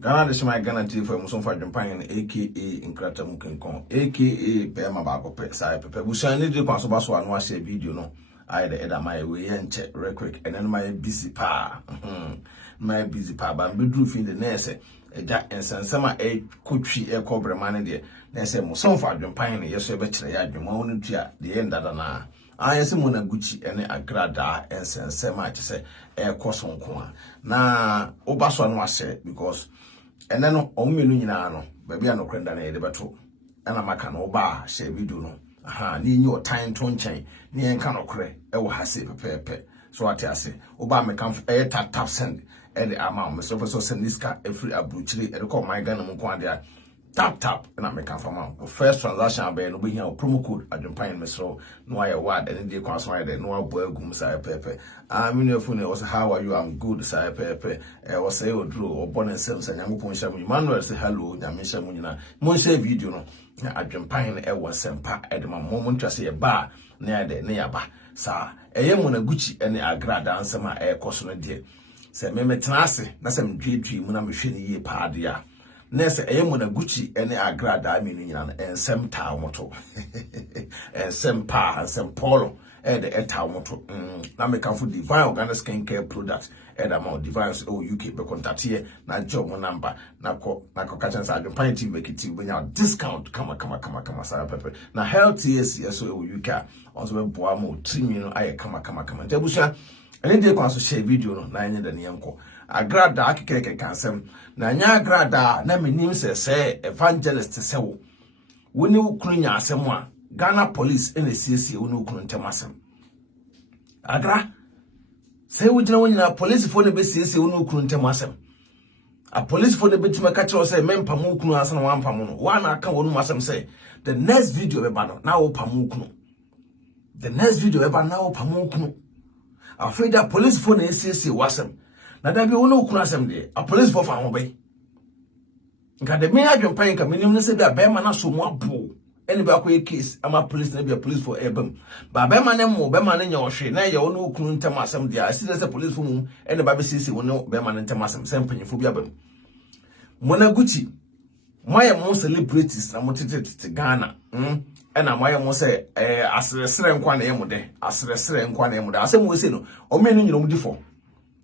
Ghana de my Ghana TV for Muson for Adwenepahene aka Nkrata Mukenkon aka Bema Bakope sai pepe busan ni de kwaso baso anu a share video no I the eda my way enche real quick and then my busy pa my busy pa ba bedru fin the nurse eja ensensema kotwi kobrema ne de na se Muson for Adwenepahene yeso e be kire ya adwuma wonu tua de enda da na ayese mona guchi ene Agradaa ensensema che kosonko na obaso anu a share because and then on me no baby no krenda na yede beto ana maka no ba share video no aha ni nyo time to nchen ni enka no kre e wo hase pepepe so ati ase oba me kan tap send e the amount me so send this car every abruchiri e call my Ghana mun kwa dia tap na me kan fama first transaction abey no be here promo code Adwenepahene me so no aye word and dey kwa so aye no abo agum say pepe me no phone was how are you I'm good say pepe was say odro obon nsem say nyamopon hya mu Emmanuel say hello nyame hya mu nyina mon share video no na Adwenepahene e was sempa e de ma mo ntwase ye ba na de ne yaba sa eye mo na guchi ene Agradaa nsema e koso no de say me metena ase na say mdwedwi mu na me hwe ne ye pa de ya Nese eyemo na Gucci ene Agradaa minu nyina ensem ta moto ensem pa ensem polo de eta moto na me kan for divine organic skincare products da ma divine UK be contact here na job number na ko kacha sa AdwenepaheneTv BeckyTv benya discount kama sa pepe na health yes so UK also be boa mo trimi no aye kama tabusha ene de kwa so share video no na enye da ne yanko Agradaa kekeke kansem na nya Agradaa na menim se evangelist se wo woni wukunu nya asem a Ghana police ene siesie woni wukunu ntem asem Agra se wo gina wonyina police fo ne be siesie woni wukunu ntem asem a police fo ne betima ka kire say mempa mu wukunu asem wa mpa mu no wa na aka wonu asem say the next video be ba no na wo pa mu wukunu the next video be ba na wo pa mu wukunu afraid that police fo ne siesie wasem na da bi wono okunu asem de a police for fan ho be nka de me Adwenepahene ka menim ne se bia be ma na so mu abo eni ba ko case ama police na bia police for ebam ba be ma ne mo be ma ne nya ohwe na ye wono okunu ntem asem de a si se police for mu eni ba be sisi wono be ma ne ntem asem se mpanyefo bia bam mona Gucci moye mo celebrities na mo tete Ghana ena moye mo se asresere nkwa na ye mo de asresere nkwa na ye mo de asem wo se no o me no nyino mu di for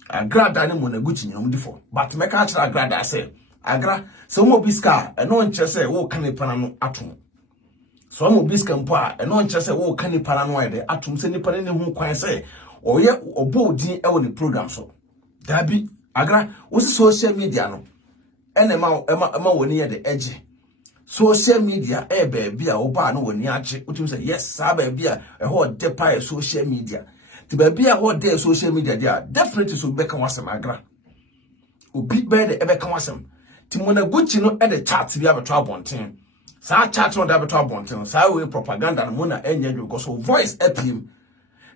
Agradaa ne mona Gucci nyom difo but me ka kira Agradaa say agra so mo biska eno nche say wo kan nipa no atom so mo biska mpo a eno nche say wo kan nipa no ayde atom se nipa ne hu kwan say oye obo odin e wo ni program so dabi agra wo social media no ene ma woni ye de edge social media e ba bia wo ba no woni ache utim say yes sa ba bia e ho de pa social media ti ba bia ho de social media dia definitely so be kan wasem Agra obi be de e be kan wasem ti mona Gucci no e de chat bia beto abonten sa chat no da beto abonten sa we propaganda no mona enye dwo because so voice appeal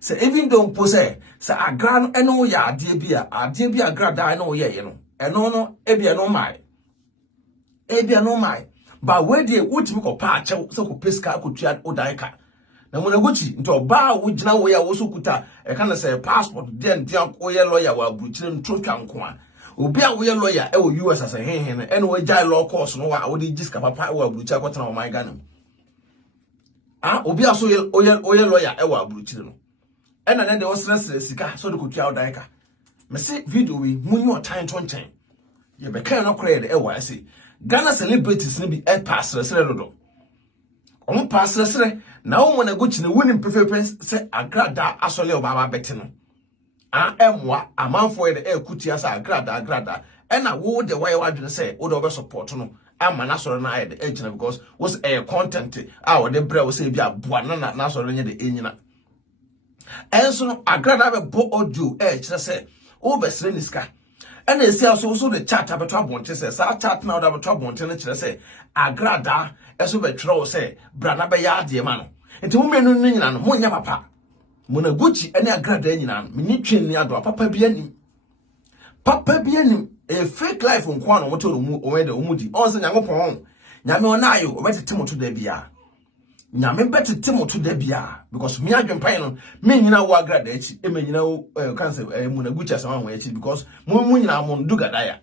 say even don't post say Agra no eno ya ade bia Agradaa eno ye ye no eno no e bia no mai ba we de wutimi ko pa ache so ko peska ko tua odaika na mona Gucci nto ba wo gina wo ya wo so kuta e kana say passport den ko ye lawyer wa buchire ntotwa nko a obi a wo ye lawyer e wo US as hen ene wo jai law course no wa wo di jiska papa wa buchire ko tana o my Ghana obi a so ye lawyer e wa buchire no ena ne de wo sresre sika so de ko tua odaika me see video we munyo time to nchen ye be kan no kre de e wa say Ghana celebrities ne bi e pass sresre dodo on pass sresre na wo mona Gucci ne woni pepepe se Agradaa asole o baba beti no emwa amanfo ye de ekutia sa Agradaa na wo de why wadwene se wo de obe support no ama na soro na ayede ejina because was content wo de bre wo se bi aboa na soro nye de enyina enso no Agradaa be bo audio kire se wo be sre niska ena esi aso de chat abeto abonte se sa chat na wo da abeto abonte no kire se Agradaa eso be tro se bra na be ya ade ma no enti mo menu no nyina no mo nya papa mona Gucci ene Agradaa nyina no meni twen ni ado papa bi anim a fake life nko ano moto no o de omudi on se nyamopon nyame onayo o betete moto da bia nyame betete moto da bia because me Adwenepahene no me nyina wo Agradaa echi e me nyina wo cancer mona Gucci asama wo echi because mo nyina mo nduga daya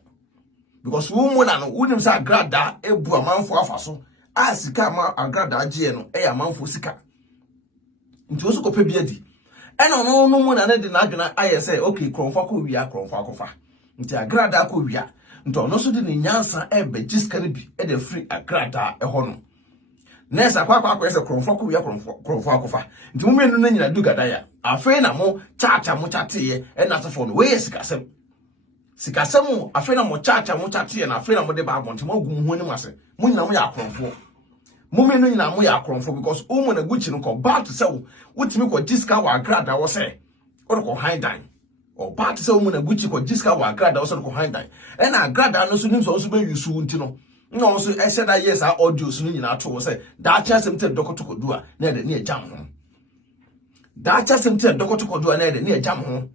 because woman no wonim say Agradaa ebu amanfo afaso a sika ma Agradaa gye no amanfo sika nti osu kope bi adi eno no no mu na de na adwena aye say okay kromfa ko wia kromfa akofa nti Agradaa ko wia nti ono so de ne nyansa gye sika ne bi de free Agradaa ho no nesa kwa ese kromfa ko wia kromfa akofa nti mu menu na nyina dugada ya afei na mo chacha mo chateye na sefo no we sikasem afei na mo chacha mo chateye na afei na mo de ba abonte mo gu mu ho ni mase mo nyina mo ya kromfo mo menu nyina mo ya kromfo because umu na guchi no ko ba to se wotimi ko jiska wa Agradaa wo se o ko hindan o ba to se umu na guchi ko jiska wa Agradaa wo se ko hindan na Agradaa no so nim so be yusu nti no no so I said that yes our audio so nyina to say that chance them dokoto do na de na jam ho that chance them dokoto do na de na jam ho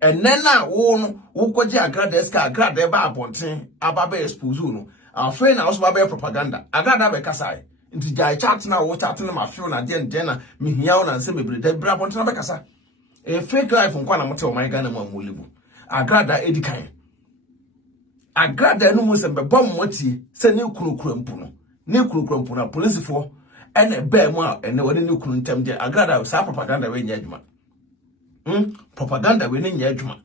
enena wo no wo koje Agradaa ska Agradaa ba abonten aba ba expose no afei na so ba propaganda Agradaa be kasa nti jai chat na wo chat na ma feel na de na mehia wo na nse mebre da bra abonten na be kasa fake life nkwa na mote o man Ghana mu amolibu Agradaa edikan Agradaa no mu se be bom motie se ne kurukura mpu no ne kurukura mpu na police fo ene be mu a ene wone ne kuru ntam de Agradaa sa propaganda we nya adwuma propaganda we ne nya adwuma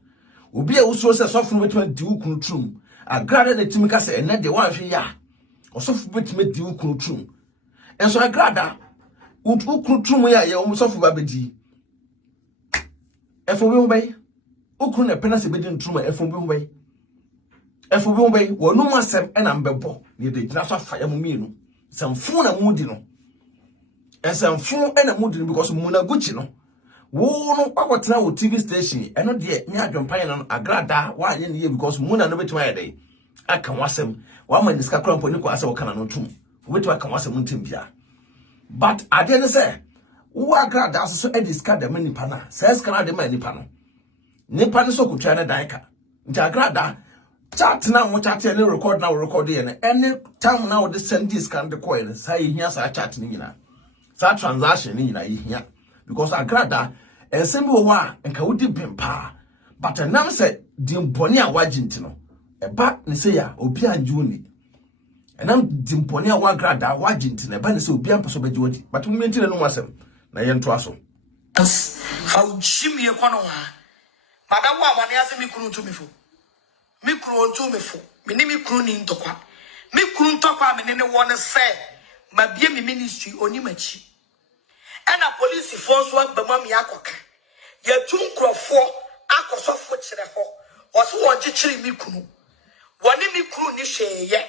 obi a usoro se sofo no betima di ukunu trum Agradaa na timi ka se ene de wan hwe ya osofo betima di ukunu trum enso Agradaa ukunu trum ya ye o sofo ba bedi efo bi ho bay ukunu na pena se bedi trum efo bi ho bay efo bi mbey wonu masem na mbebo ne de gina so afa ya mumienu semfu na mudi no esemfu na mudi no because muna guchi no wo no kwakotena wo TV station eno de nya adwempan no Agradaa wa anye ne because muna no betima ya dey aka wasem wa ma diska krampo ni ko ase wo kana no tum wo betima aka wasem ntembia but ade ne say wo Agradaa so ediska de manipa na says kana de manipa no nipa ne so kutwa na daika nti Agradaa chat na mo chat na record na record ye na any time na wo de send this kind of coin say hia sa chat ni nyina sa transaction ni nyina hia because Agradaa ensem bi wo a enka wo di bempa but nam say di mboni a wagint no eba ne say ya obi anjuni enam di mboni a wa Agradaa wagint na eba ne say obi ampeso beji wodi but mo mentire no wasem na ye nto aso fa ujimie kwa no ha madawo amane ase mi kunu to mi fo mi kru onto me fo me ni mi kru ni ntokwa mi kru ntokwa me ne won se ma bie mi ministry oni machi ena police fo so abama mi akoka ya tun krofo akosofo kire ho oso won chichiri mi kru woni mi kru ni hweye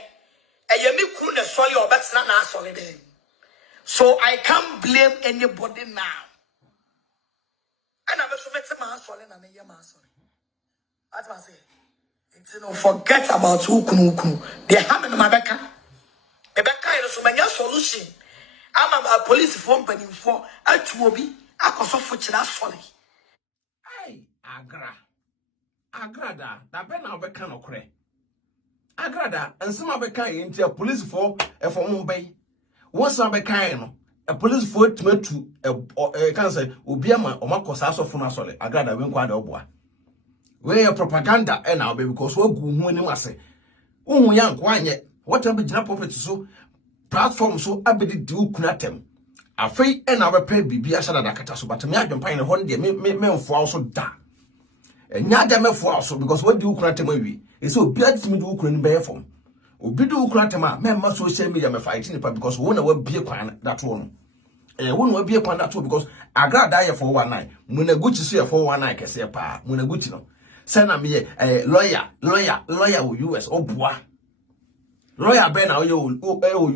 eye mi kru na sole obetena na asole dem so I can't blame anybody now ena be so beti ma asole na me ye ma asole at ma say forget about ukunu. They have in Mabeka. Mabeka is a solution. I'm a police phone penny for a tuobi. I could suffer that folly. Hey, Agradaa, that Ben Albeka no cray. Agradaa, and some Abeka into a police for a form bay. Once Abeka, a police for to a cancer, Ubiama or Marcos Aso Funasole. Agradaa went quite a boy. Where propaganda and now because what go when you must say, oh, young, why, what a bit puppet so platform so abedi do kunatem. A free and our pay be a shada catasso, but me I don't find a holiday, me for also da. And not them for also because what do kunatem maybe? It's so bad to me do Ukraine bear from. Obidu kunatema, men must social media me fighting because one will be a quan that one. One will be a quan that one because Agradaa for 1 night. Muna Gucci see for 1 night, can say a pa, Muna Gucci no. Send me a lawyer US or bois. Lawyer Ben or you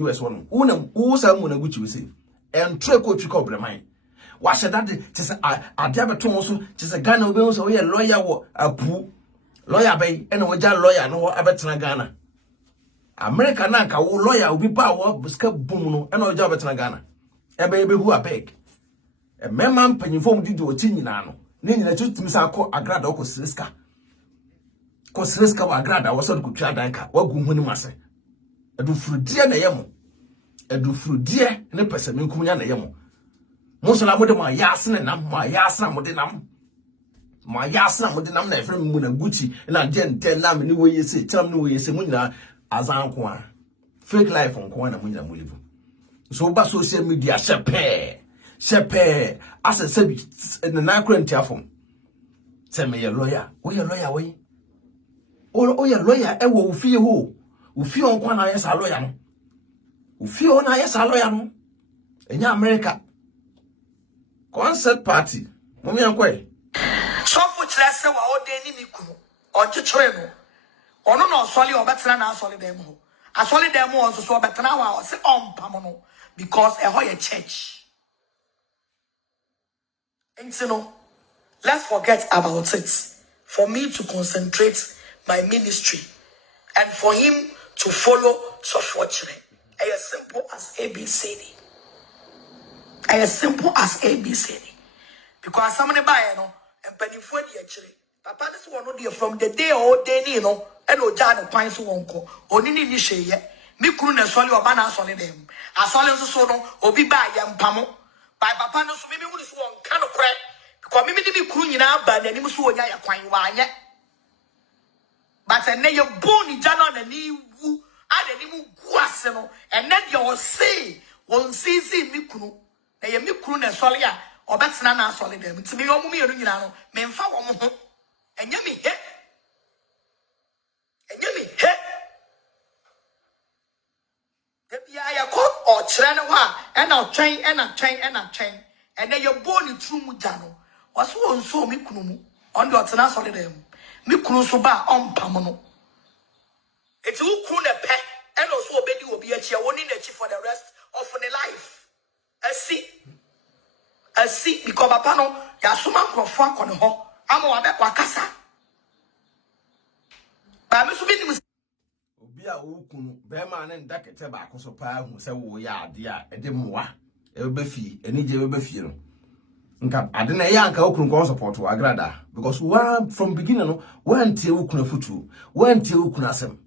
US one. Who's a Muna Gucci we say. And try coach you call mine. Why said that? Tis a devil to also, tis a Ghana bills or a lawyer or a poo. Lawyer bay, and we just lawyer no abetina Ghana. America Naka, lawyer will be power, busca boom, and no job at Ghana. A baby who are beg. A man penny form did do a tinino. Nini na chuti misa ko Agradaa ko siriska. Ko siriska wa Agradaa waso ko twa danka wa gu huni mase. Edu frudie na yemo. Edu frudie ne pese minkum nya na yemo. Musala mo de ma yasne nam ma yasna mo de nam. My yasna with the number from Muna Gucci and I didn't tell them the way you say, tell me where you say Muna as Unqua. Fake life on Kwana Muna Mulivu. So by social media, shepe, as a said in the Nakran Tiafum. Send me a lawyer, we a lawyer way. Oh, your lawyer, I will feel who feel on Kwana yes a lawyer. Who feel on yes a lawyer in America. Concert party, Mummy and Quay. So much less than what they need or Chitreno. Or no, solid or better than I solid demo. I solid demo also so better now. I was on Pamono because a higher church. And so, no, let's forget about it. For me to concentrate my ministry and for him to follow such watching. As simple as ABCD. As simple as ABCD. Because somebody buy no. And penny for the actually. Papa, this one no dear from the day or day, you know, and no Jan Pines won't only need she yet. Me couldn't solid or banana solid them. I saw them so no, or be by young Pamo. By Papa, no, maybe one kind of crack. Because maybe they be crooning out, but then you must want ya quine wine yet. But and then your bony Janon and you woo, I didn't guasano, and then you'll say, won't see me kunu. They are me croon and solia. Or that's not solid them. To be on me, you know, men follow and you me hit. And you me hit. The Pia coat or Chranwa, and I'll chain, and I'll chain, and I'll chain. And then you're born in true Mujano. Was one so me kumu on your Tana solid them. Me kunusuba on Pamono. It's who coon a pet, and also baby will be a cheer, one in the chief for the rest of the life. I see because Papa no Yasuma Crofan on the home. I'm a Wakasa. But Miss Winnie Obia Ukunu, Bearman and Ducket tobacco so pa who said, oh, yeah, dear, a demois, a beefy, and each a beefy. I didn't a young Okun support to Agradaa because one from beginning went till Ukuna Futu, went till Ukunasem.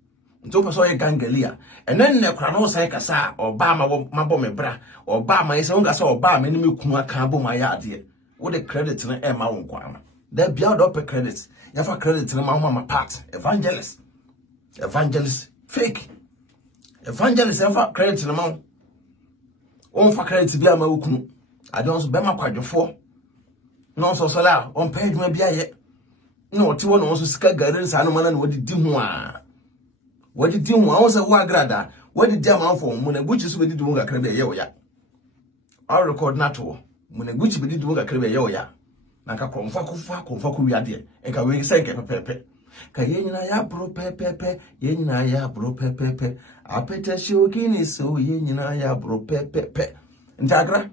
Topa so gangalia and then the crano say kasa or Bama mabome bra or Bama is onga so Bama ni kuna kabo my idea. What the credit in a ma unquam. There be out up a credit. You have a credit in my mama part. Evangelist, fake. Evangelist ever credit in the mount. On for credit to be a maukunu. I don't be my quite four. No so solar on page maybe I yet. No, 2 1 also scared guidance. I know man what did you want. What did you want? I was a Agradaa. What did you want for when a Gucci we did one a crebe yoya? I'll record not to. When a Gucci we did one a crebe yoya. Naka confaku yadia. And can we say pepe? Kayena ya bro pepe, yena ya bro pepe. A peta shogini so yena ya bro pepe. And Tagra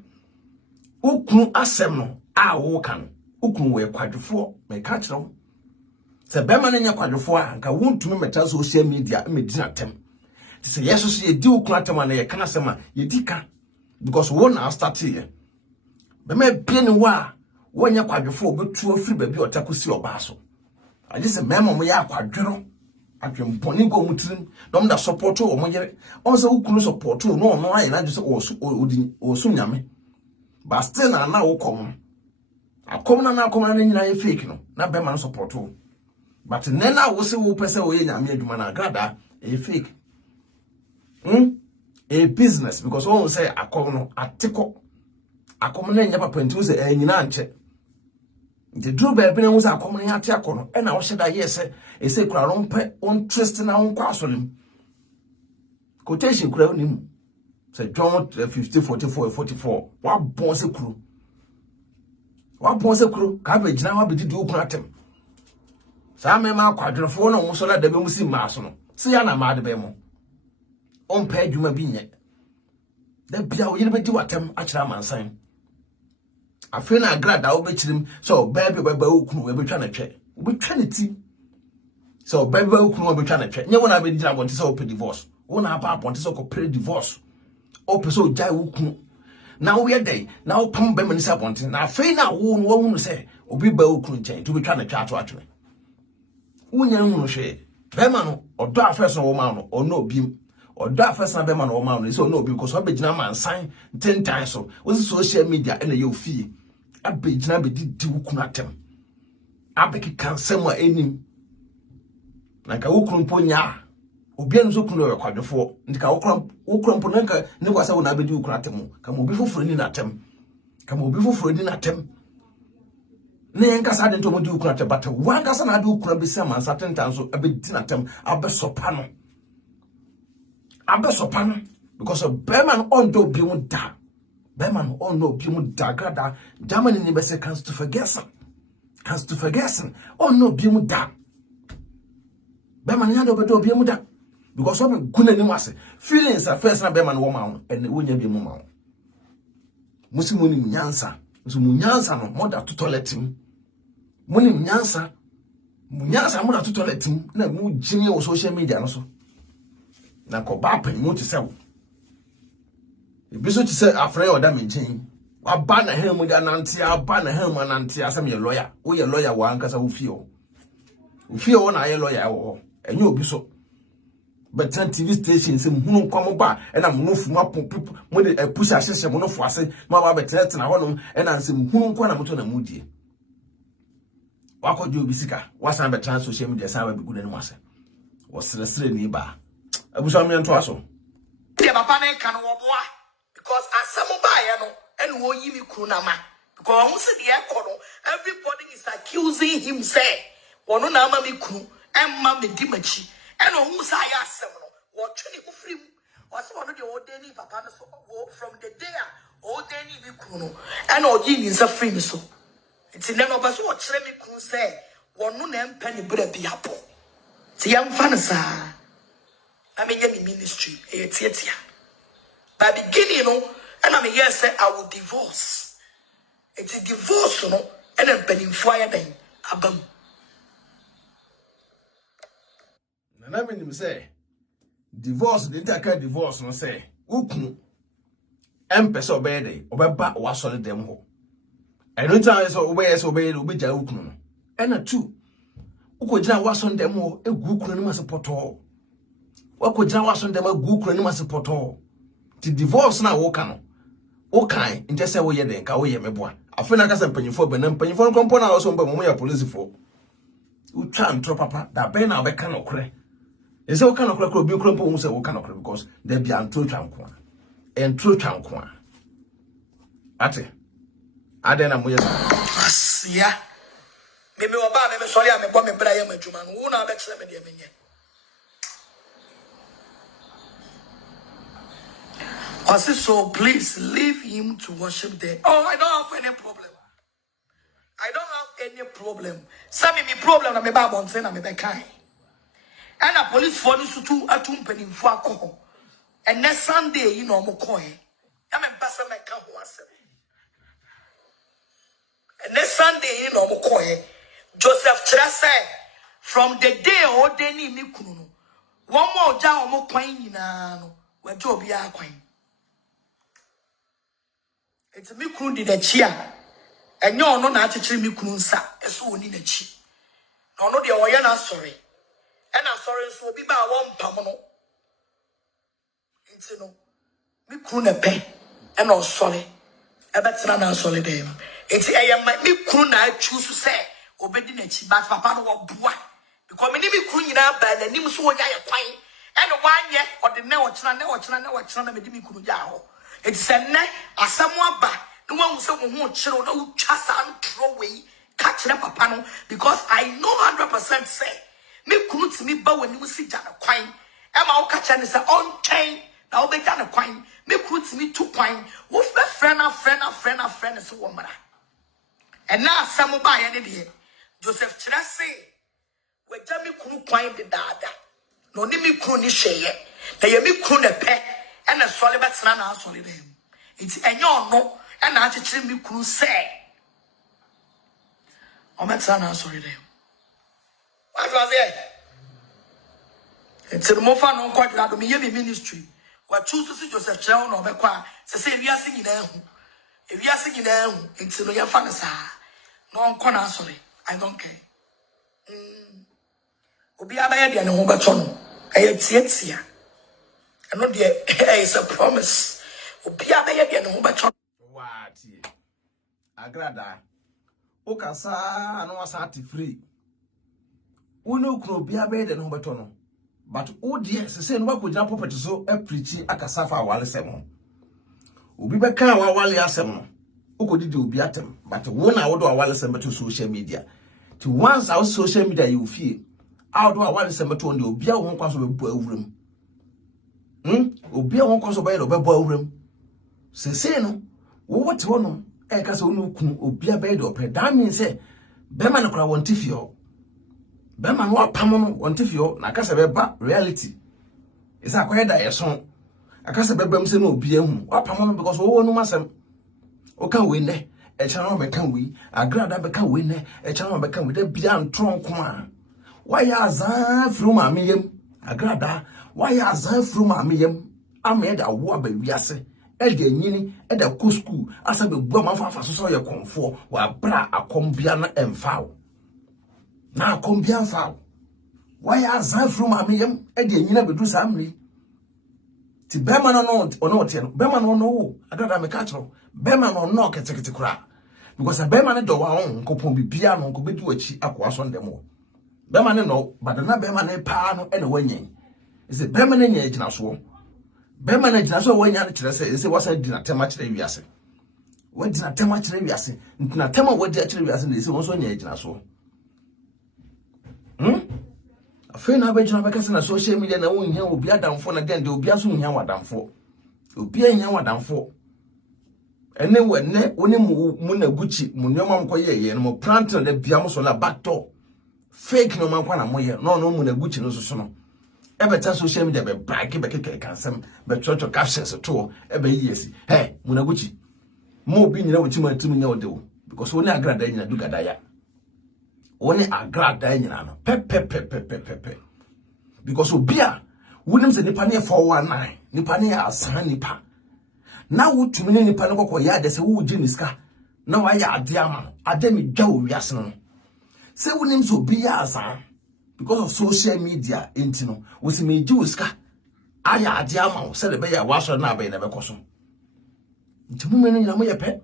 Ukun asemno, a wokan. Ukun we quadrifo, may catch them. Se bema na nya kwadwofo a nka wontumi meta social media medina tem. Se yeso se yedi ukuratem na ye kana sema yedika because one na start here. Bema bia ni wa wonya kwadwofo obetu afiri ba bi otakosi oba so. Aje se mema mo ya kwadwero atwemponi go mutirim na mo da support o mo yere. On se ukunu support o no no aye na je se osu nyame. But still na wokom. Akom na akom na nyina ye fake no. Na bema no support o. But nena wo se wo pese wo ye nyame adwuma na Agradaa e fake. A business because one say akom no atiko. Akom na nya papa nti wo se anyina anche. The dru ba bi na wo se akom na ate akono e na wo hye da ye se e se kura ro mpe on twist na wo kwa asolim. Quotation kura onim. Say John 50:44 wa bon se kuru. Wa bon se kuru ka be gina wa be di okun atem. Sa me ma kwadrefo no wo so la da be musi maaso no se ya na ma de be mo on pa adwuma bi nye da bia wo yire be di watem a kira mansan afi na Agradaa wo be kirim so ba bi ba okunu we be twa na twe wo be twa na ti so ba bi okunu we be twa na twe nye wo na be di abonti so pe divorce wo na pa abonti so ko pre divorce o pe so jai okunu na wo ye dey na wo pam ba mani sa abonti na afi na wo no wo se obi ba okunu chen to be twa na twa ato atwe unya hunu hwe bema no odo afeso wo ma no ono obim odo afeso na bema no wo ma no so ono obim because obegina mansan 10 times so wo social media ene ye ofie abegina be di wukunu atem abeki kansema enim na ka wokrompo nya obi anu so kunu yo kwadwefo ndika wokrompo nanka ne kwasa wo na abedi wokra tem kama obi foforo ni na tem kama obi foforo ni na tem ne enkasa de ntomo di wokra te bata wankasa na de wokra be sema nsatentan so abedi na tem abesopa no because Berman on do bi mu da Berman on no bi mu da Agradaa Germany ni be se comes to forgetting on no bi mu da Berman ya do be do bi mu da because what guna ni wase feelings are first na Berman wo ma and wonya bi mu ma musi muni nyansa musi munyansa no mo da to toiletim muni nyansa mo da to toiletim na mu jini o social media no so na ko ba pan mu ti se ebi so ti se afre oda menchen aba na hemu da nanti aba na hemu nanti asem ye lawyer wo ye lawyer wa ankasa wo fie wo na ye lawyer wo enye obi so but TV station se hunu kwamo ba e na monofu mo de push ahyehyɛ mo no fo ase ma ba betete na honom e na se hunu kwa na moto na mudie wakɔde obi sika wasan betan social media san ba bi gudan mu ase wo sere ni ba abuso am nto aso de papa na kan wo boa because asamo ba ye no ene wo yi mi kru na ma because who say the ekono everybody is accusing him say wono na ama mi kru emma me di machi ene who say ya asem no wo twene ko firi mu wase wono de wo de ni papa no so from the day o de ni mi kru no ene o yi ni nsa firi mi so it's in no baso wo kire mi kru say wono na empa ni bra bi apo ti yam fa na sa I mean, any ministry, by beginning, and I mean, yes, I will divorce. It's a divorce, you know, and then penny fire then, abam. And I mean, him say, divorce, the entire divorce, no say, ukunu, empesa obey, obeba was solid them ho. And no time is obey, ja ukunu. And a two, uko was on them ho, a gukunu must support all. Wako jina waso ndema gu kura ni masepoto ti divorce na wo ka no wo kan nje se wo ye den ka wo ye meboa afi na kasa mpanyifo be na mpanyifo nkompo na wo so mba mo ya police fo utwa ntro papa da be na obeka no kure ese wo ka no kure kure obi kure mpo wo se wo ka no kure because there be antro twa nko entro twa nko ate ade na mo ye asia me oba me sorry me bo me bra ye madwuma no wo na be kire me de menye. So please leave him to worship there. Oh, I don't have any problem. I don't have any problem. Some me problem na me ba bonse na me be kai. And a police for this to atum penim for alcohol. And next Sunday, you know, mo koi. I'm a basa me ka ho asem. And next Sunday, you know, mo koi. Joseph Chira from the day o de ni mi kunu no. One more ja o mo kwan nyina no. We jo bia kwan. It's me kunu di the chia. And you no na chichiri mi kunu nsa. Eso oni na chi. No no de oye na sorry. And I'm sorry so bi ba won pam no. Nti no. Mi kunu na pe. And no sorry. E betra na sorry dem. Nti mi kunu na choose say obedi na chi but papa no wo boa. Because me ni mi kunu nyina ba na nim so wo ya ye kwan. And one year or the ne ochina na me di mi kunu ja ho. It's a ne asamwa ba no one say wo ho chiro na wo twa sa no throw way catch na papa no because I know 100% say me kunu ti mi ba wani wo si ja na kwan e ma wo catch na say on chain na wo be ja na kwan me kunu ti mi tu kwan wo fe friend so wo mara and na asamu ba ya ne de Joseph Chira say we ja mi kunu kwan de daada no ni mi kunu ni hweye na ye mi kunu na pe and a solid better na solid them. It's enyo no and na chichiri mi kunu say. O better na solid them. What was it? It's the mo fa no kwa do me ye ministry. Wa choose to see Joseph Chira no be kwa say wiase nyina hu. E wiase nyina hu. It's no ye fa na sa. No nko na solid. I don't care. Obi abaye de ne ho beto no. Eye tietia. No, dear, it's a promise. What? Agradaa okasa no asati free unu kro bia be de no beto no but o de se no bakojina property so e preach akasa fa awale sem obi be kan awale asem no okodidi obi atem but wo na wo do awale sem beto social media to once our social media you feel out do awale sem beto on de obi a wo kwaso be bo awuram obi a wo kwaso be do be bo awuram se no wo wote ho no e ka se unu kunu obi a be do pe that means say be man kra won tifio be man wo pam no won tifio na ka se be ba reality is akwai da yeso aka se be bam se no obi ahu wo pam no because wo wonu masem o kan we ne e cha no be kan we agrada be kan we ne e cha no be kan we da bia ntron kuma why azan from amiyem agrada why azan from amiyem am da wo ba wiase e de nyini e da ko school asa be bua manfa so ye konfo wa bra akombia na emfa na akombia emfa why azan from amiyem e de nyina be du samri ti bema no ono tie no bema no no agrada me catch no bema no no ketekete kura because bema ne do wa on kopon bibia no ko bedu achi akwa so ndemo bema ne no but na bema ne pa no ene wanyen ise bema ne nya gina so bema ne gina so wanya ne kire se ise wasa dina tema kire wiase wa dina tema kire wiase ntina tema wadi a kire wiase ne ise won so nya gina so afi na be gina be kase na social media na won hia obi adamfo na den de obi aso hia wadamfo obi hia wadamfo ene wenne woni mu na guchi mu nyoma mkoye ye no mo plant na bia mo so la backdoor fake no man kwa na moye no mu na guchi no so no ebeta social media be brag be keke kansem be chocho captions to ebe yesi he mu na guchi mo bi nyina wuchi ma tim nya odewo because woni agrada nyina dugada ya woni agrada nyina no pe because obia wonim se nipa ne 419 nipa ne asan nipa na wutumi ne nipa ne kokko ya de se wo gi niska na wa ya ade ama ade mi dwa wo wiase no se wonim so bi ya asan because of social media intino wo se me gi niska aya ade ama se le be ya waso na be na be koso ntimu me no nyina mo ye pe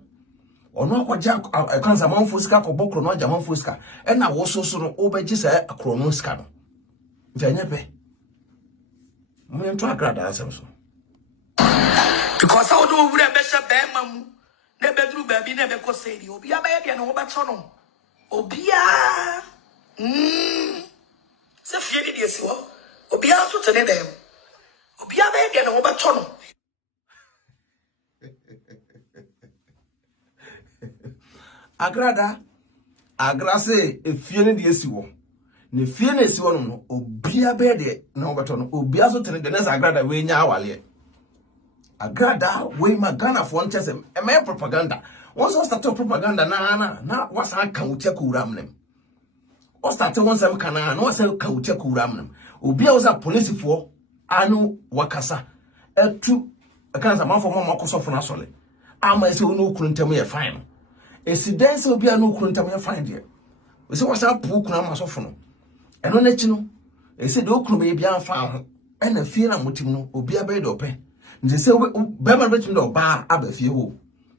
ono akwaja kansa manfo sika ko bokro no aja manfo sika e na wo so no obegi se akro no sika no ntanya pe mo ento agrada asem so because I don't want to be a man. Never do baby, never go say you. Be a baby and over tono. Obia. So fear it is what? Obia so to them. Obia baby and over tono. Agrada. Agrase, a feeling the issue. Ne feeling is one. Obia baby and over tono. Obia so to the next agrada way now. Agrada we magana for one chese e propaganda once I start propaganda na what's aka utia kuram nem o start one sem kana na what's aka utia kuram nem obi a was a police for anu wakasa etu kanza manfo mo makoso fo na sole ama ese onu okuntem ye fine esidence obi anu okuntem ye fine de we say what's up pu kuna maso fo no eno na chi no ese de okunu be bia fa ho e na fie na motim no obi abe de ope nti se bema betim do ba abafie ho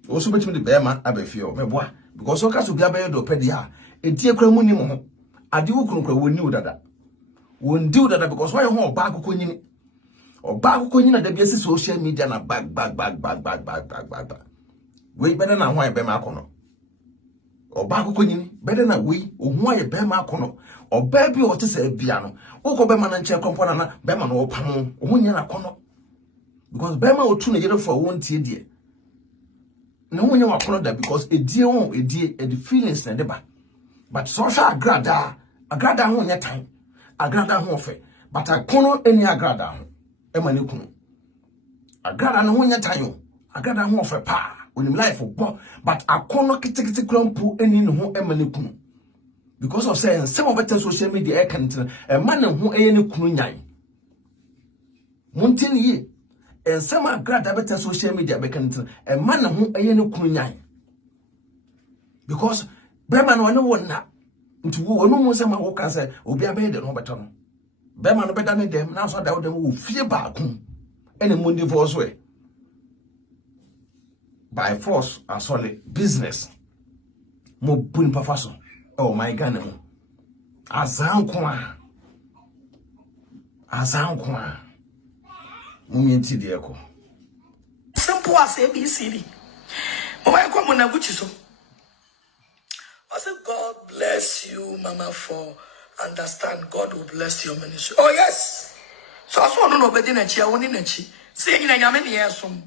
o so betim de bema abafie ho meboa because o ka so bia be do pede a edie kra mu ni mo ho ade wo kunu kra woni udada wondi udada because why ho ba akoko nyini oba akoko nyina da bia si social media na bag we better na ho bema akono oba akoko nyini better na we ohu aye bema akono oba bi o te se bia no wo ko bema na nche kompona na bema no opam ohu nya na kono because bema otu na yere for won tie die na wonya wakono da because edie the feelings na deba but social agrada ho nya time agrada ho fe but akono eni agrada ho e ma ne kunu agrada no ho nya time agrada ho fe pa onim life bo but akono kitikiti krampo eni ne ho e ma ne kunu because of saying some of the social media e kan e ma ne ho e ne kunu nyan muntini yi and some agrada better social media bekan a man who a no kunyan because Breman one na into no some who can say obi a bed no better no Breman better than them now so that them will fear back any moon divorce way by force and solid business mo bun pafaso oh my Ghana mo azankwa mumenti de eko simple as ABCD. Oh my God, so I said, God bless you, Mama, for understand. God will bless your ministry. Oh yes. So I saw no nobody na chia woni na chi. Say nyina nyame ne yesum.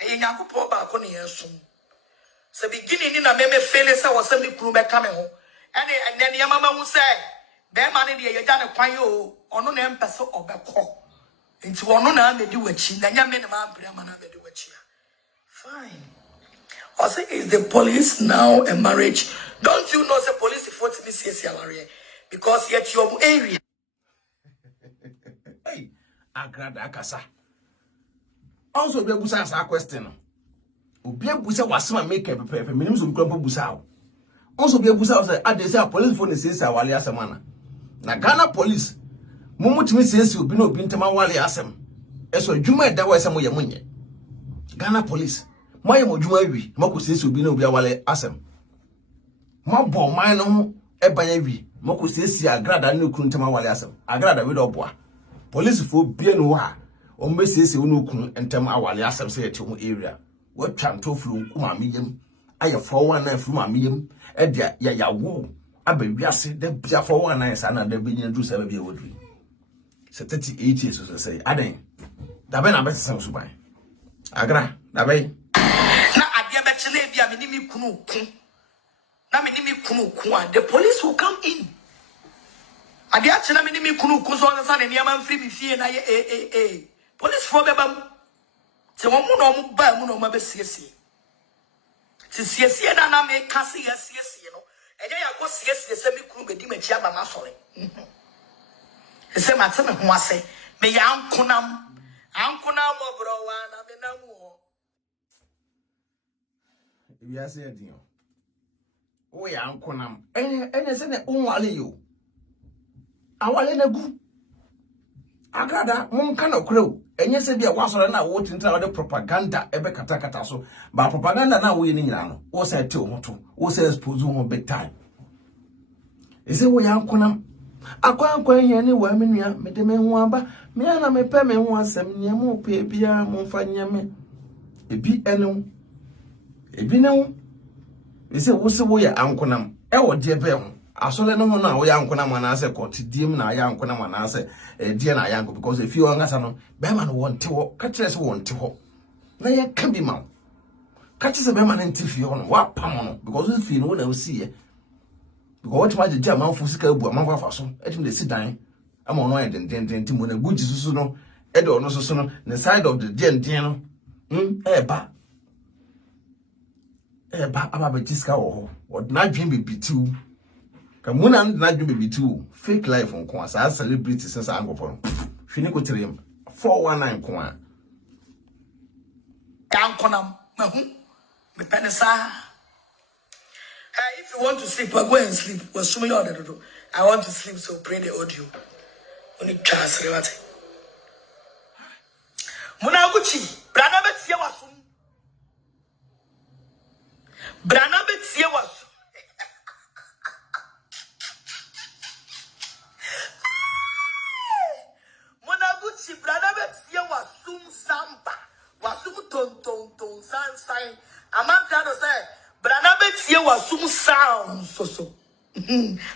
E nyakopo ba ko ne yesum. Se beginning ni na meme fele say wo say me kunu be ka me ho. Ene ne mama hu say be ma ne de ye ja ne kwan yo ono na empese obekọ. Nti ono na amedi wachi na nyame ne ma ampre ma na amedi wachi. Fine. I say, is the police now a marriage? Don't you know the police is 40 minutes because yet your area. Hey, Agradaa kasa. Also, be busa asa question. Obi busa wasema make pepe. Minim so nkrampo busa. Also be busa say ade say police phone say wale asema na Ghana police mumutimi say obi na obi ntama wale asem. Eso adwuma e da wa say mo ye munye. Ghana police moye mo dwuma wi mako say obi na obi wale asem. Mo bo man no e banya wi mako say Agradaa na okunu ntama wale asem. Agradaa we do boa. Police for bia no ha o mesese wonu okunu ntem awale asem say ete ho area. What chanto flu kuma miyem aye 419 flu ma miyem e dia ya yawo abawiase de bia 419 sa na da benyin du sa ba bia wodri. 38 years so say aden da be na be sen suban agra da be Na adia be chele bia me ni mi kunu ku na me ni mi kunu ku the police will come in. Adia chele me ni mi kunu ku so na sa ne niam free bi fie na ye police for be bam. Se wo mu no mu ba mu no ma be siesie. Se siesie na me kase ya siesie no. Eje ya go siesie se mi kunu be di machi aba ma sore. Se ma te me ho ase. Me ya ankonam mo bro wa na me na mu ho. Wi ase edin o ya ankonam ene se ne onwale yo awale na gu Agradaa mum kana kuro enye se bia wasore na wo tinta wo propaganda ebe kata so ba propaganda na wo ye ni nyina no wo se te wo to wo se expose wo big time ese wo ya nkonam akwankwan ye ni wa menua me de me ho aba me ana me pe me ho asem ne mo pe bia mo fa nyame ebi enu ebi ne ese wo se wo ya ankonam e wo de be ho asole no na wo ya ankonam na ase kotidiem na ya ankonam na ase die na yango because if you angasa no be ma no wonte ho ka kire se wonte ho na ye ka bi ma ka kire se be ma na ntifi ho no wa pam no because if you know na o see e because what ma je man fu sika bu man fa so etim de sidan ama no ye den mo na guji susu no e de ono susu no the side of the den no eba aba be tiska wo ho na dwen be bitiu Kamuna na dwum be too fake life on kwa sa celebrity sense angopon hwini ko tirem 419 kwa Ankonam mahu me penisa. Hey, if you want to sleep, go and sleep. I want to sleep, so play the audio. Only chance rewate. Munaguchi, brana betie wasum. Brana betie wasum. Munaguchi, brana betie wasum samba. Wasum ton san. Amam to say, brana betie wasum sound so.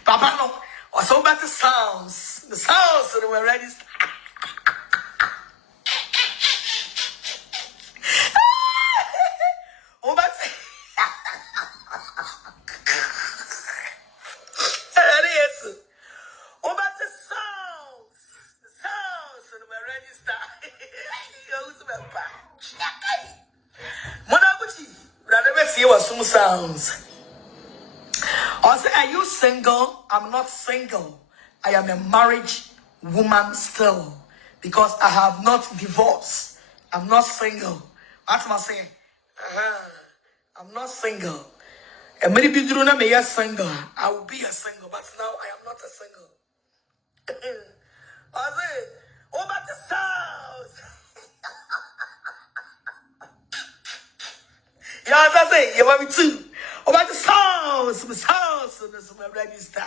Papa no, was so better sounds. The sounds were ready. Oh, but yes. Oh, but the sounds were ready. Monaguchi, brother, let's see what some sounds. I say, are you single? I'm not single. I am a married woman still because I have not divorced. I'm not single. What am I saying? I'm not single. And many people don't know me as single. I will be a single, but now I am not a single. I say, oh, but the sounds. Yeah, as I say, you want me too. Oh, but the sounds. is my register.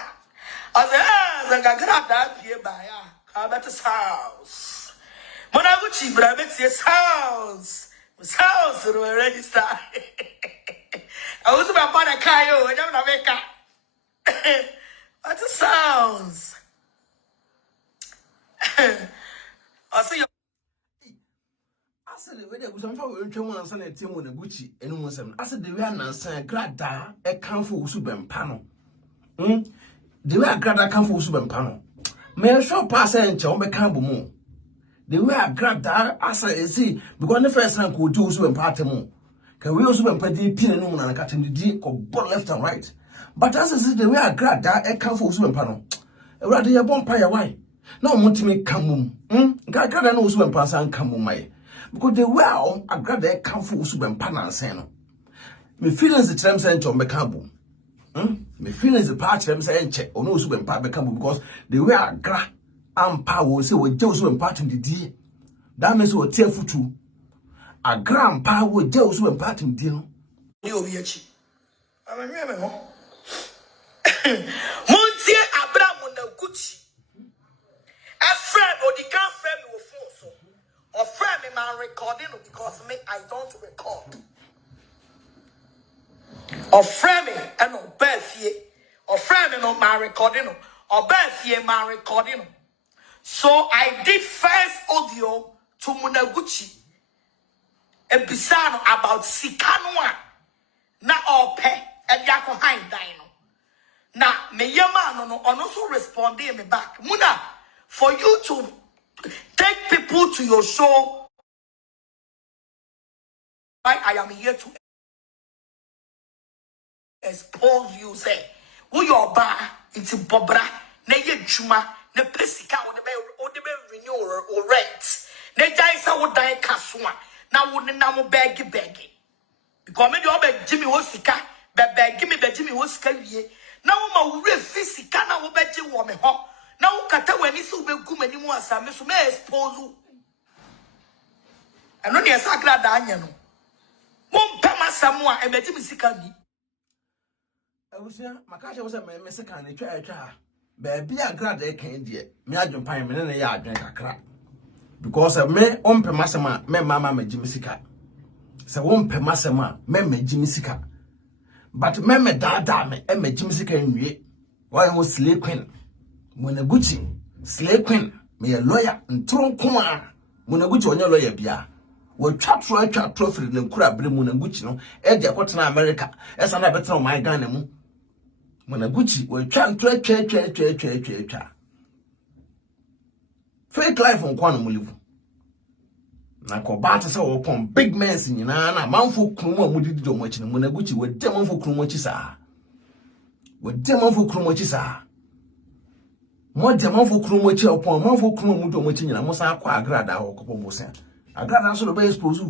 I said, I got that here by I bet his house. When I would cheap, but I bet his house. His house is my register. I was about a Kayo, I don't know. What the sounds? I see you. I said, the way there was some power in German and Sunday team with a Gucci and Muslim. I said, the way I say, Grada, a council Suban panel. The way I Grada council Suban panel. May I show pass and Chombe Cambo. The way I Grada, I say, because the first time could do Suban Patamo. Can we also be pretty pin and cutting the D or both left and right? But as I said, the way I Grada, a council Suban panel. Rather, your bonfire, why? No, want to make come. Grada knows when pass and come my. Because they were on a grade come for Suban Pana Seno. Me feelings the terms and John Becambo. Me feelings the part terms and check or no Suban Pat Becambo because they were a gra and power say with Joseph and part in the day. That means we'll tell for two. A grand power with Joseph and part in the deal. You be a cheap. I remember. Monsieur Abraham Gucci. A friend or the grand friend will fall so. Or friend me my recording because me I don't record. Or friend me and no birthday. Or friend me no my recording. Or birthday my recording. So I did first audio to Munaguchi. A bisano about Sikanwa. Na ope and yako hind dino. Na me yama no also responding me back. Muna, for you to take people to your show. I am here to expose you. Say, who your bar into Bobra, ne ye juma, ne pesika or the renewal or rent. Ne jaisa would die kasuma. Now wouldn't now beggy. Because me your beg Jimmy Wosika, beg give me the Jimmy Wosika ye. Now my real physical now will bet you woman. Now kata when you so be good many more some may expose you. And only a sacred Daniel. Won't pama someone and bet me sick on me. I was here, my catcher was a Mexican, a try. Baby, a grad they can't dear. Me, I don't pay me in a yard drink a crap. Because of me, on Pemasama, me mamma, me Jimmy Sika. So won't Pemasama, me Jimmy Sika. But me dada me, and me Jimmy Sika in ye. Why was Slay Queen? Munaguchi, Slay Queen, me a lawyer, and Tron Kuma. Munaguchi on your lawyer, Bia. Well, chat profit in crab, Munaguchi, no, Eddie, what's in America, as I never tell my gun. Munaguchi, will chat, fake life on Quantum Mulivu. Na kobata sa upon big men in na manfo kruma mudi do mochi na Munaguchi we demonfo krumochi sa. We demonfo krumochi sa. Mo demonfo krumochi upon manfo kruma mudi mochi na mo sa akwa Agradaa ho kopo bosa. Agradaa so be expose.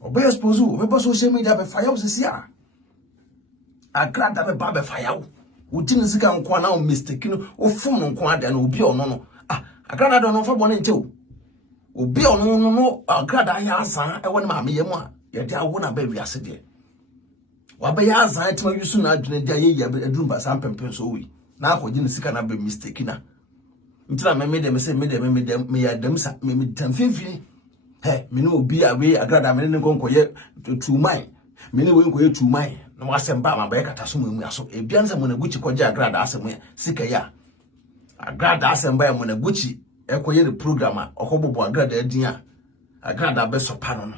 Obe expose, we bo social media be fire osisi a. Agradaa be ba be fire. Udini sika nko na o mistake no o fom nko ada na obi ono no. Agradaa don't know for one into. Obi ono no Agradaa ya asan e woni ma meyem a ye de awo na ba wiase de. Wa ba ya asan etima yusu na adwene de ye ya adumba san pempen so wi. Na akoji ne sika na be mistake na. Ntira me dem say me ya dem sa me tamfimfini. He me no obi a we Agradaa me ne nkonkoye tu man. Me ne we nkoye tu man. Na wa semba ma ba ye kata so mu aso. E bia nse Munaguchi koje Agradaa asem sika ya. Agradaa asemba ya Munaguchi ekoye the program a okobobo Agradaa adin a Agradaa be sopa no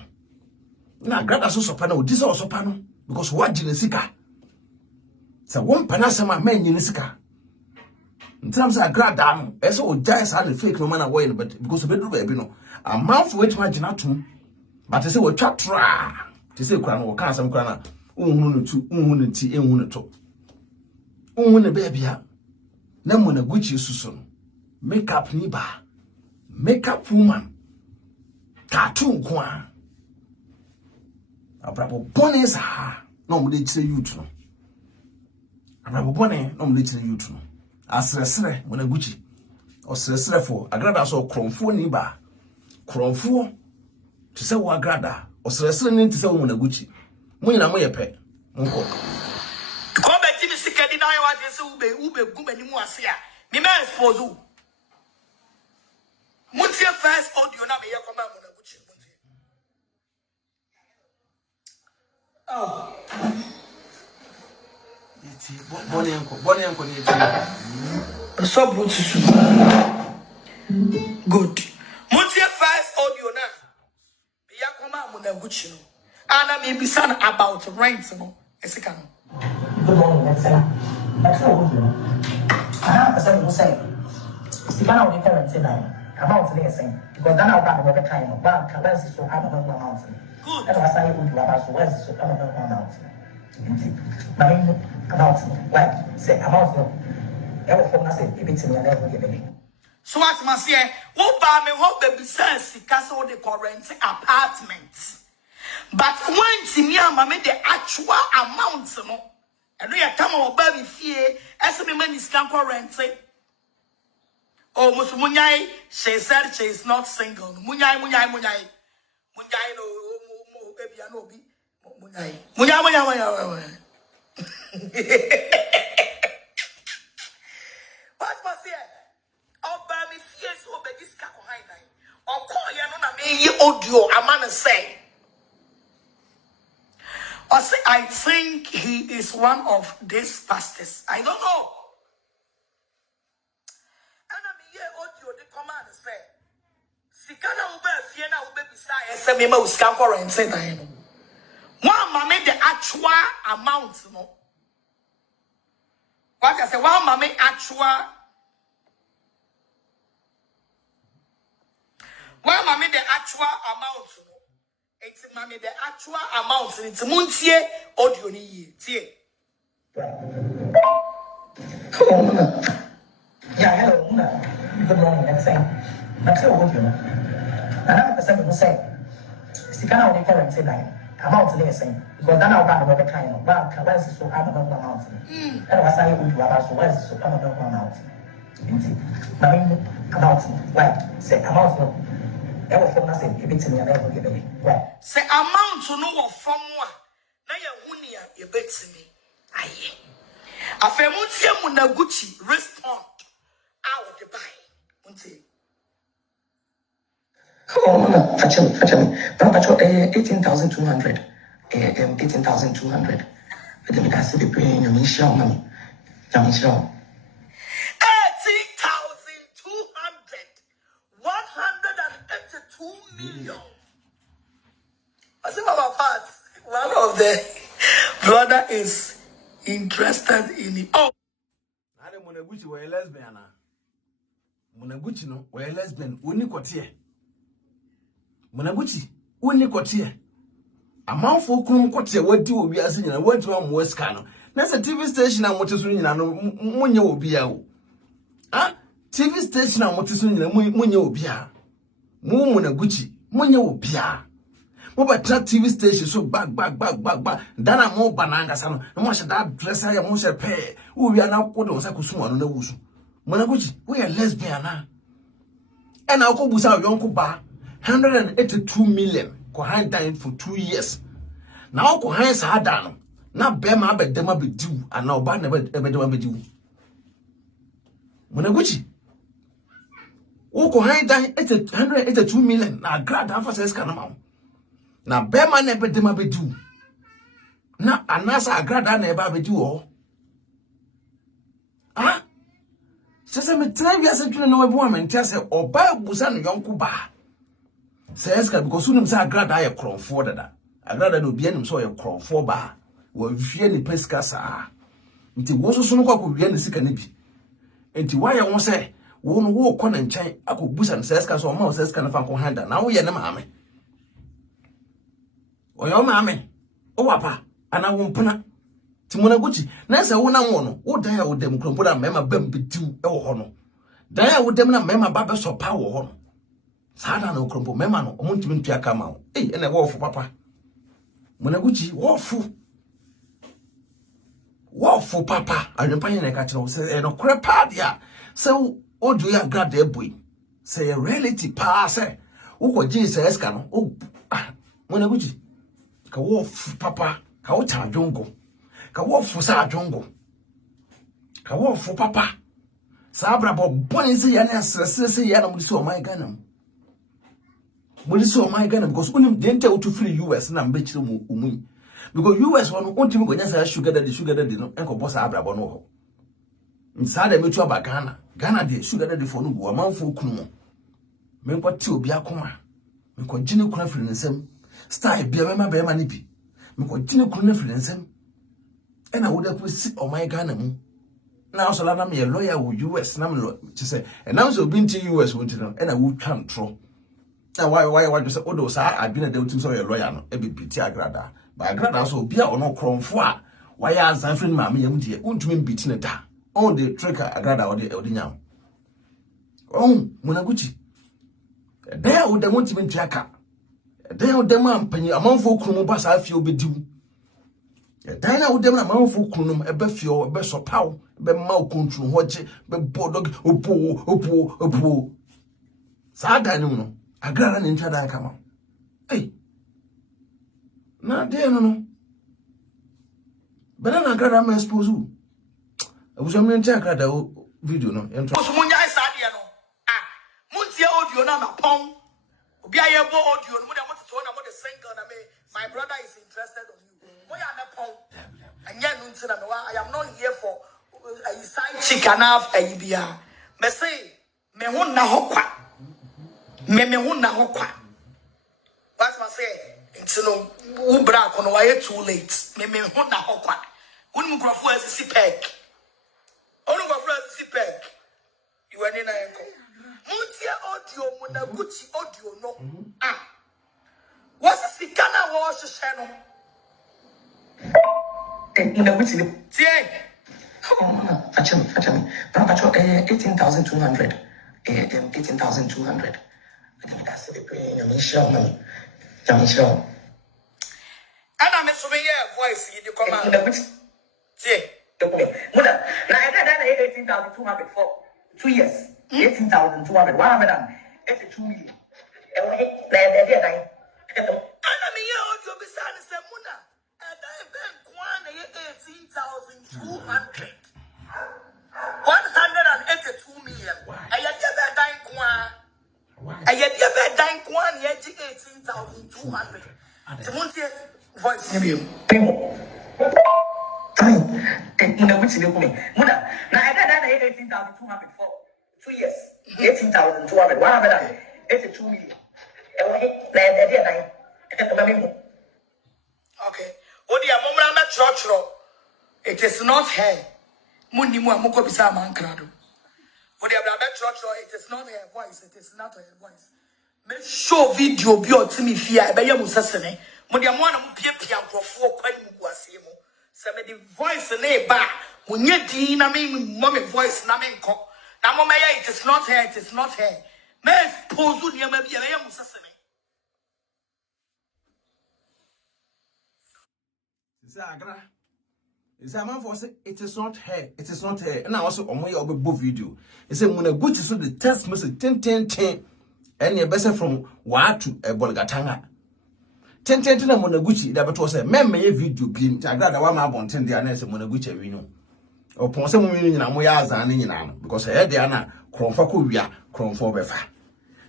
na Agradaa so sopa na odi so sopa no because what jine sika se won pana sema man nyine sika in terms of Agradaa no eso o jai sa the fake no man away no but because be do be no a man for which imagine atum but say we twa tra te say kura no wo kan asem kura na unhunu no tu unhunu ti enhunu to unhunu be bia na Munaguchi susu no makeup ni ba makeup woman tattoo kwa abrabo bone sa no mo de kire youth no abrabo bone no mo de kire youth no asresre Munaguchi osresre fo Agradaa so kromfo ni ba kromfo to say wo Agradaa osresre ni to say wo Munaguchi mo nyina mo ye pe mo ko just ube gumeni muasia. Me may expose you. Muntia first audio na me ya kwamba munaguchi muntia. Oh. Boni yanko ni eti. So brutusu. Good. Muntia first audio na me ya kwamba munaguchi no. Ana me be son about rent no. Esika no. Good morning, let's say. That's what we do. I said, you say, you can't only parents in about this thing because then I'll have a time of bank, unless it's so hard about one mountain. Good. That's what I would do about so where's so hard about one mountain. Now, about like, say, about no. Ever from us, if it's in your level, give me. So what must say, what by me, what baby says, castle the current apartment. But when Timia made the actual amount, and we are coming over baby fear, as a man is can current. Oh, Munyai, she said she is not single. Munyai, no, baby, I know be Munyai. What must say? Oh, baby fear so big this caco high night. Or call you no audio, a man say. I think he is one of these pastors. I don't know. And I'm here audio the command say. Sikana ube fiena ube beside SMM will scam for and say that. One made the actual amount, no. What I say, one made actual. One made the actual amount, no. It's mommy the actual amount. It's muntie audio ni tie. Yeah, hello, good morning, let's say. That's what we do. Another person will say, you can't only parents in about this thing because then I'll have a kind of bank, unless it's so hard about one mountain. And was I would do about so where's so hard about one mountain. Now, about like, say, amount no. Ever from us, if it's in your level, give me. Say amount to know from one. Now you're hunia, you bet to me. Aye. A femutia munaguchi respond. Out the buy. Munti. Oh, fetch me. 18,200. 18,200. But then I see the paying your mission money. Your mission. 182 million. I see my part. One of the brother is interested in it. Oh, I don't want to go to a lesbian. Munaguchi no, we're lesbian. Uni kotie. Munaguchi, uni kotie. A mouth for krum kotie. What do we are saying? What do I'm West Cano? That's a TV station. I'm what is doing. I know Munya will be out. Ah, TV station. I'm what is doing. Munya will be out. Munaguchi, Munya will be out. Mobile TV station so back. Dana mo bananga sano. No more that dress I am must pay. We are now called on Sakusuma on the Wusu. Munaguchi, we are lesbian now. And I'll go busa yonko ba 182 million. Kohan died for 2 years. Now Kohan is hard down. Now Bema be dema be due and now ba never dema be due. Munaguchi. O Kohan died 182 million. Now Agradaa for says kanamau. Na Bema never dema be due. Na anasa Agradaa never be due oh. Ah? Sese me try we ase tune no we bo am ntia se oba busa no yonko ba. Says because unim say Agradaa ye kronfo dada. Agradaa no bia nim so ye kronfo ba. Wo hwie ni pesika saa. Nti wo so no kwa ko hwie ni sika ne bi. Nti why won say wo no wo kɔ na nkyɛn akɔbusa no says so ma says na fa ko handa na wo ye ne maame. Oyo maame. O wapa ana wo mpena. Munaguchi, na se wo na wo no wo dan ya wo dem krompo da mema bam betiu e wo ho no dan ya wo dem na mema ba be so pa wo ho no sa da na krompo mema no o muntimi ntua kama wo ene wo fo papa Munaguchi wo fo papa Adwenepahene ka kire wo se no krepa dia se o do ya Agradaa eboi se reality pa se wo ko Jesus ka no o Munaguchi ka wo fo papa ka wo ta dwongo ka wo fusa adwongo ka wo fo papa sa abrabo bon se ya na asrese ya na mo so my Ghana mo so my Ghana because unim dente to free US na mbe kire mu umu because US one ontimi go nya sa sugar daddy no enko boss abrabo no ho nsada metu aba Ghana de sugar daddy for no go amanfo kunu mo me nko ti obi akoma me ko gine kunu afiri nsem style bia me ma be ma ni bi me ko gine kunu afiri nsem ena wo da si o my Ghana mu na so la na me lawyer wo US na me lo ti say na so bi nti US wo nti no ena wo twa ntro na why just say odo sa adwene da utim so your lawyer no e be biti Agradaa ba Agradaa so bia ono kromfo a why ansan friend ma me yam die untumi biti ne da on the trick Agradaa odi nyam munaguchi there wo da untumi ntiaka there wo da ma mpanyi amanfo kunu ba sa afie obediwu there na wo da na amanfo kunu e ba fie o be so paw be ma okontru hoje be bodog opo sa da ni no Agradaa ni ntada kama hey na de no bana Agradaa ma expose u abuso me ntia Agradaa video no entro so munya isa de no muntie audio na pon obi aye bo audio no mo de mo to na mo de single na me my brother is interested on you mo ya na pon anya no ntina me I am not here for a side chicken of a bia me say me ho na ho kwa me ho na ho kwa what's my say ntino wo bra ko no why too late me ho na ho kwa wonu mkrofo asisi peg onu mkrofo asisi peg you are na enko muntia audio munaguchi audio no what's the kana wo hwehwe no munaguchi tie Fetch me. 18,200. 18,200. That's the pay. I'm sure, man. I'm sure. And I'm assuming your voice in the command. See, Mother, now I got 18,200 for 2 years. 18,200. What have I done? 82 million. And I'm here audio beside the Muna. And I bet 18,200. 182 million. I had never done one. I had never done one yet 18,200. Someone say voice you. Which you me. Muna, now I got done 18,200 for 2 years. 18,200. What have I done? 82 million. Okay. It is not her. Munimu amoko bisa mankrado. It is not her voice. It is not her voice. Me show video bi otimi fia e be yam sesene. Mudi amo na mu pia nkrofo kwani mu guase mu. Se me the voice na e ba, munye din na me mo voice na me nko. Na mo me it is not her. It is not her. Me expose ni ma bi e yam sesene. Agra. It's a man for say it is not her. It is not her. And I also on my both video. It said munaguchi so the text message 10 and your best from wa to a bolgatanga. 10 na munaguchi that but was a me video beam. Agradaa wa ma bon 10 there na say munaguchi we know. Upon some women na moya azan ni na because here they are na kromfa ko wia kromfa befa.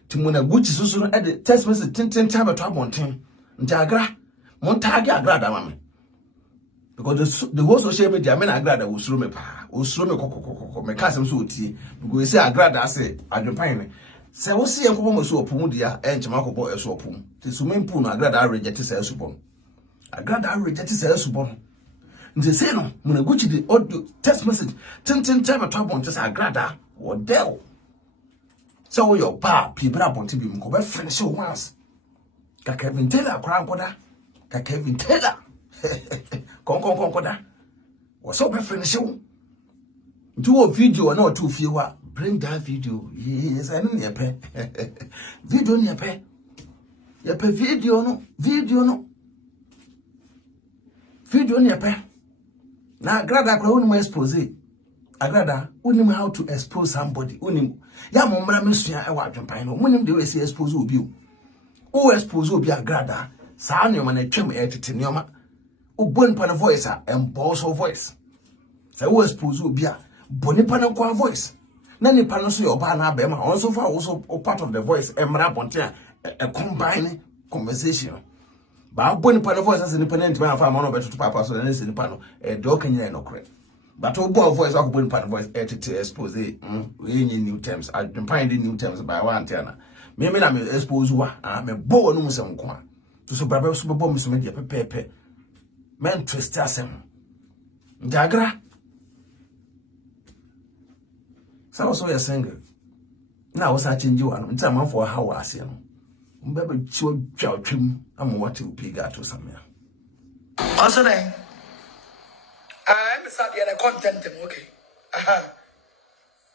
Ti munaguchi so at the text message 10 time to bon 10. Nti mon tag Agradaa ma me. Because the whole social media, men Agradaa will throw me pa, will throw me coco, me cast so tea. Because say Agradaa say, Adwenepahene. Say, we'll see a woman so pum dear, and Chamaco boy so pum. The swimming pool, Agradaa rejected sales upon. Agradaa rejected sales upon. They say no, munaguchi the audio text message, 10 time a trouble just Agradaa or Dell. So your pa, people up on TV, go back French once. Kevin Taylor, Crankoda, Kevin Taylor. Konkoda. What's up, my friend? Show. Do a video or not 2 fewer. Bring that video. Yes, I know your pay. Video near pay. Your pay video no. Video no. Video near pay. Now, Agradaa could only expose it. Agradaa only know how to expose somebody. Only. Ya mumra misuya ewa Adwenepahene. Only the way say expose you. Who expose you be Agradaa. Sa no man etwem etitinioma. Ubon pan voice and boss of voice. So who expose you be Bonipa no kwa voice. Na nipa no so your ba na be ma. Also for also part of the voice. Emra bonte a combine conversation. Ba bonipa no voice as nipa na ntima afa ma no beto papa so na nipa no do kanya no kre. But obo voice akọ bonipa no voice to expose we new terms. Adwenepahene new terms by one tiana. Me na me expose wa me bo no musem ko a. To so braba so bo musem de pepepe. Men twist asem. Agradaa. So you're single. Now was I change you one time for how I see him. Baby, chow trim. I'm what you pig out to somewhere. Also, then, I'm the content, okay.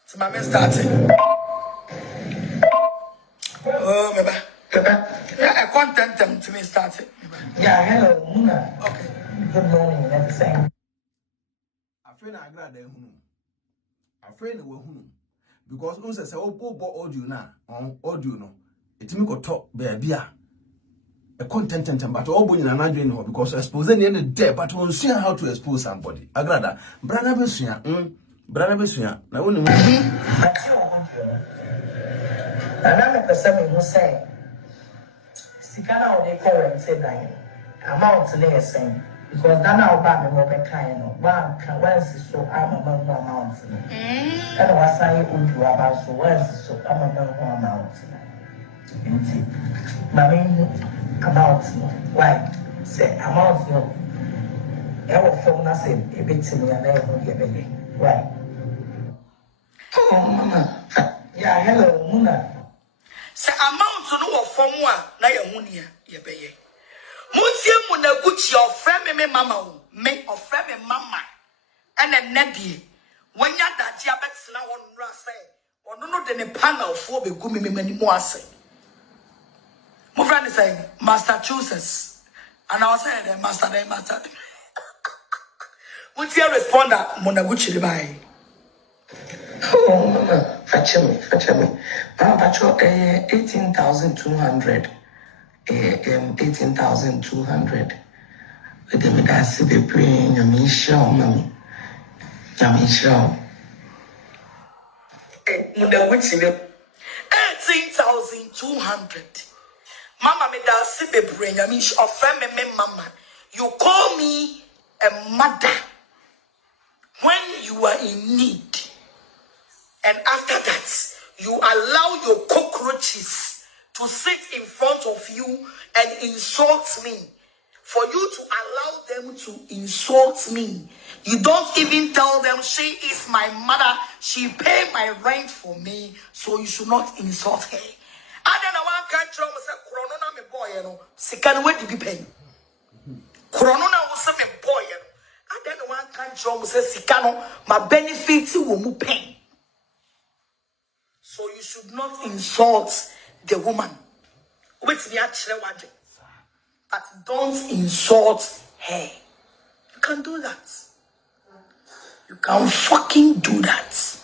So my man started. Oh, maybe. Yeah, content to me started. Yeah, hello, Muna. Okay. Good morning, everything. I feel I glad they I feel they were because once I say, oh, audio now, on audio no, it me go talk baby. A content but all boy in an adwene because expose any day, but we'll see how to expose somebody. Agradaa, brother Bessia, now only Another person who say, Sikana or they current say that amount to saying because that now bad me be kind of one can once so I'm a man amount. And was I would do about so once so I'm a man amount. Mammy amount why say amount no ever from nothing a bit to me and I won't get baby. Why? Oh mama. Yeah, hello, Muna. Say amount no from one na ya hunia ye beye. Muntie Muna Gucci or friend me mama me or friend me mama and a neddy. When ya that diabetes na one say or no de ne panel for be gumi me many more say. My friend is saying Massachusetts and I was saying master. What's your responder Muna Gucci by? Oh, mama, fetch me. Mama, 18,200. 18,200. With them, I see the praying, Yami show, mommy. Yami show. Muna Gucci 18,200. Mama, me da see the brain, Yami show, friend me mama. You call me a mother when you are in need. And after that, you allow your cockroaches to sit in front of you and insult me. For you to allow them to insult me, you don't even tell them she is my mother. She paid my rent for me, so you should not insult her. I don't know one country say, "Corona me boy, you know." Second, where did you pay? Corona was me boy, you know. I don't know one country say, "Sikano, my benefits will pay." So you should not insult the woman. Wait me actually one day. But don't insult her. You can do that. You can fucking do that.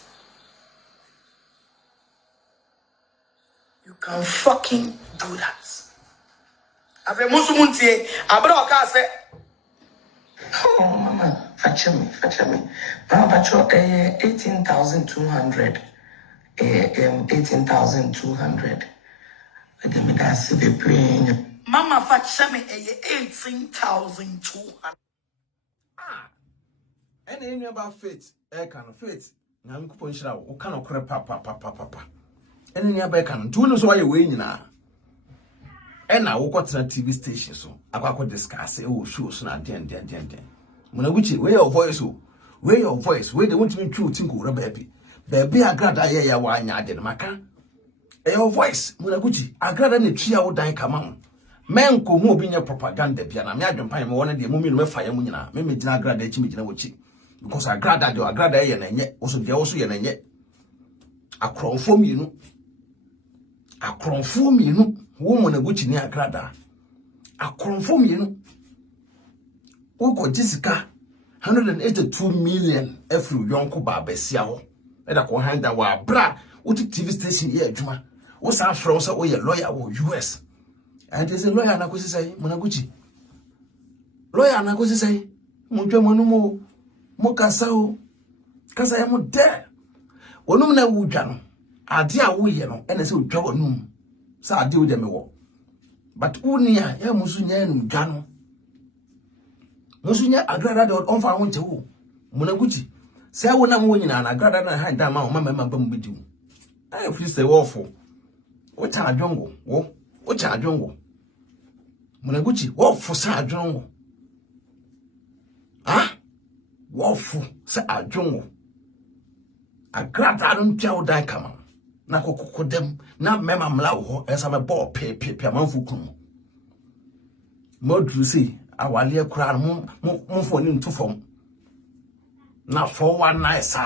You can fucking do that. Ave musumuntie, abro ka say. Oh, mama, fetch me. Mama, 18,200. 18,200. With them, I see the praying. Mama fetch me 18,200. and then about faith, kind of faith. Now I'm going to what kind of crap, papa. And then you're can do know why you're winning now. And now we got to TV station, so I got discuss shows now, den. When I wish where your voice, where they want me to think of baby. Baby, Agradaa ya wanya de maka. Your voice, Munaguchi, Agradaa ni tria wo dan kama. Men ko hu obi nya propaganda bia na me adwenpan me wona de mumi no me fa yam nyina. Me gina Agradaa echi me gina wochi. Because Agradaa ye na nye, oso de oso ye na nye. Akronfo mienu. Wo Munaguchi ni Agradaa. Akronfo mienu. Wo ko jisika 182 million every yonko ba besia ho. Eda ko handa wa bra uti TV station here adwuma wo sa afro wo say wo ye lawyer wo US and they say lawyer na ko sisai Munaguchi lawyer na ko sisai mo twa mo no mo kasa o kasa ya mo de onum na wudwa no ade a wo ye no ene se odwa onum sa ade wo de me wo but unia ya musu nya enum dwa no musu nya agrada de on fa won che wo munaguchi se wo na mo nyina na agrada na ha da ma o mama ba mu bidi mu ai fi se wo fo wo cha adwongo wo cha adwongo munaguchi wo fo sa adwongo wo fo sa adwongo agrada no tia wo dai kama na kokokodem na mema mla wo esa me bo pe amanfu krum modru si awale akura no mo fo ni ntufom na 419 sa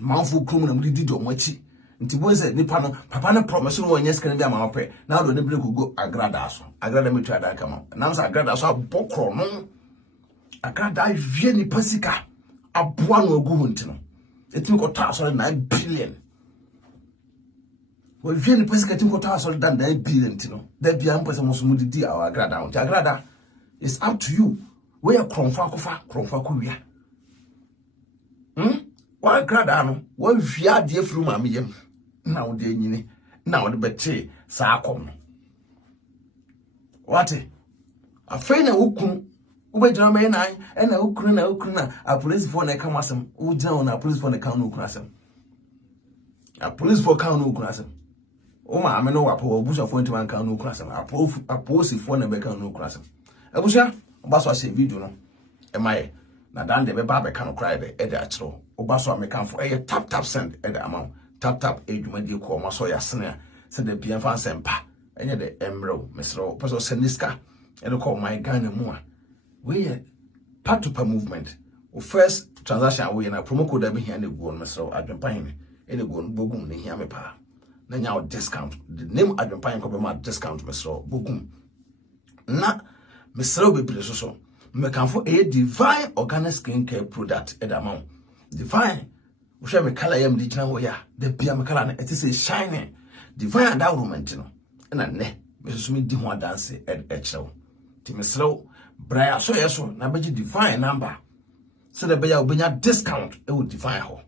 manfu krum na mudi do machi nti bo se nipa no papa no promise no wonye skana bia ma pe na do ne bre kogo agrada so agrada me tua dai kama na so agrada so abokro no agrada vie ni pasika aboa no agu huntino etimi ko ta so 9 billion we vie ni pasika etimi ko ta so 9 billion tino da bia mpese mo so mudidi awa agrada on agrada it's up to you where kromfa ko wia wa agrada no wa via de afuru ma meyem na wo de nyini na wo de bete sa akom no wate afei na wokun ubejira me na na wokun na a police for na kam asem wo jira na police for na kan no kun asem a police for kan no kun asem o ma ame no wa po obusa for ntima kan no kun asem a police for na be kan no kun asem abusa obaso ase video no e mai na dan de be ba be kan cry de e de achiro obaso amekan for e tap send e de amount tap edwumadi ko ma so ya sene se de bia fa sempa enye de emro mesro person seniska e de call my Ghana mu a we part to movement o first transaction we na promo code be here na go on mesro Adwenepahene e de go on bogum ne hia me pa na nya discount the name Adwenepahene ko be ma discount mesro bogum na mesro be bre so me kan for a divine organic skincare product e da ma divine we share me color yam di kina ho ya the bia me color na it is shining divine endowment no na ne me so me di ho dance e chew ti me slow bra so yeso na beji divine number so the beya obenya discount e wo divine ho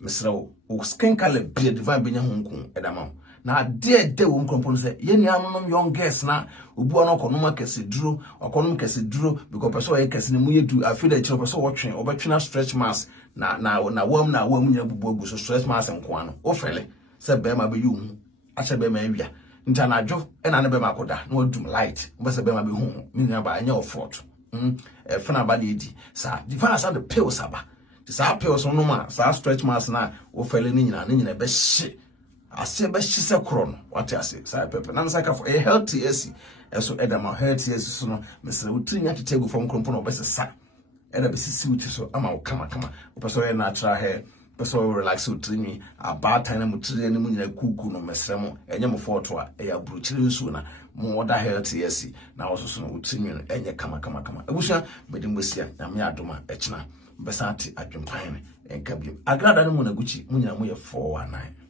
me slow o skin color bia divine benya ho nkun e da ma na de wo nkrompo se ye ni anom young girls na obu ono konom kese duro okonom kese duro because person ye kese ne mu yedu afi da chiro person wo twen obetwena stretch mask na wam nya bubu agu so stretch mask nko ano o fele se be ma be yu a se be ma awia nta na adwo e na ne be ma koda na odum light be se be ma be hu mi nya ba anya ofort e fana ba lady sa divine sa the pills aba sa pills no ma sa stretch mask na o fele ni nyina be hye ase be hye kron what ase sa pepe na nsa ka for a healthy AC eso edama healthy AC so no mesre utrinya tetegu from krompo no be sa eda be sisi uti so ama o kama o person e natural hair person relax utrini about time na mutri ne mu nyina kuku no mesre mo enye mo photo a e ya bruchiri nsu na mo oda healthy AC na oso so no utrini no enye kama abusha bedimbosia na me adoma echina besati Adwenepahene enka bi agrada no mu na guchi mu nyina mo ye 419